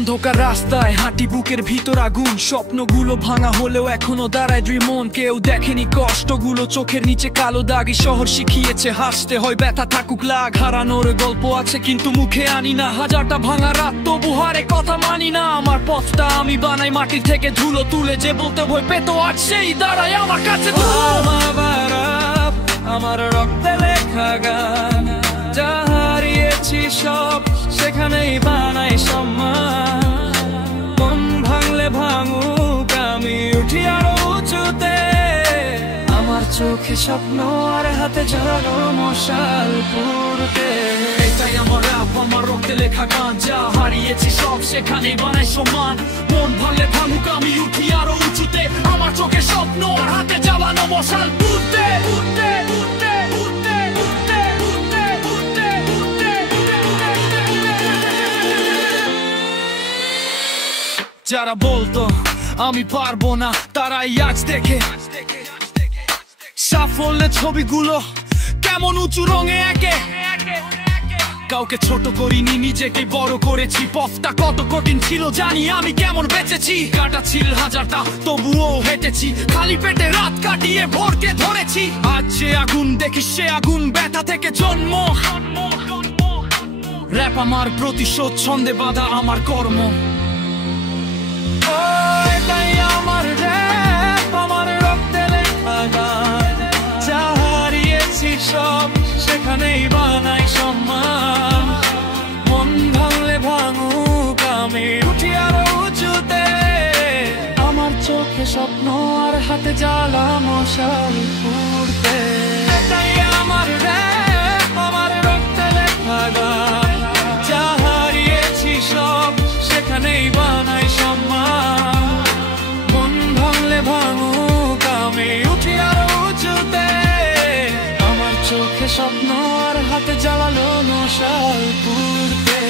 অন্ধকার রাস্তায় হাঁটি, বুকের ভিতর আগুন, স্বপ্নগুলো ভাঙা হলেও এখনো দাঁড়ায় মন। কেউ দেখেনি কষ্টগুলো, চোখের নিচে কালো দাগি। শহর শিখিয়েছে হাসতে হয়, ব্যথা থাকুক লাগ। হারানোর গল্প আছে কিন্তু মুখে আনি না, হাজারটা ভাঙা রাত তবু হারে কথা মানি না। আমার পথটা আমি বানাই মাটি থেকে ধুলো তুলে, যে বলতে ভয় পেত আজ সেই দাঁড়ায় আমার কাছে। আমার রক্তে লেখা গান, যা হারিয়েছি সব সেখানেই বানাই সম্মান। মন ভাঙলে ভাঙুক, আমি উঠি আরো উঁচুতে। আমার চোখে স্বপ্ন আর হাতে ঝরানো মশাল পুরতে। এটাই আমার রাপ, আমার রক্তে লেখা গান, যা হারিয়েছি সব সেখানেই বানাই সম্মান। মন ভাঙলে ভাঙুক, আমি উঠি আরো উঁচুতে। আমার চোখে স্বপ্ন আর হাতে জ্বালানো মশাল পুরতে। যারা বলতো আমি পারবো না, তারাই আজ দেখে সাফল্যের ছবিগুলো কেমন উঁচু রঙে একে। কাউকে ছোট করিনি, নিজেকে বড় করেছি। পথটা কত কঠিন ছিল জানি, আমি কেমন বেঁচেছি। কাটা ছিল হাজারটা তবুও হেঁটেছি, খালি পেটে রাত কাটিয়ে ভোরকে ধরেছি। আজ যে আগুন দেখি সে আগুন ব্যথা থেকে জন্ম। র‍্যাপ আমার প্রতিশোধ, ছন্দে বাঁধা আমার কর্ম। এটাই আমার র‍্যাপ, আমার রক্তে লেখা গান, যা হারিয়েছি সব সেখানেই বানাই সম্মান। মন ভাঙলে ভাঙুক, আমি উঠি আরো উঁচুতে। আমার চোখে স্বপ্ন আর হাতে জ্বালা মশাল পুরতে। এটাই আমার র‍্যাপ, আমার রক্তে লেখা গান, যা হারিয়েছি সব সেখানেই বানাই সম্মান। মন ভাঙলে ভাঙুক, আমি উঠি আরো উঁচুতে। আমার চোখে স্বপ্ন আর হাতে জ্বালানো মশাল পুরতে।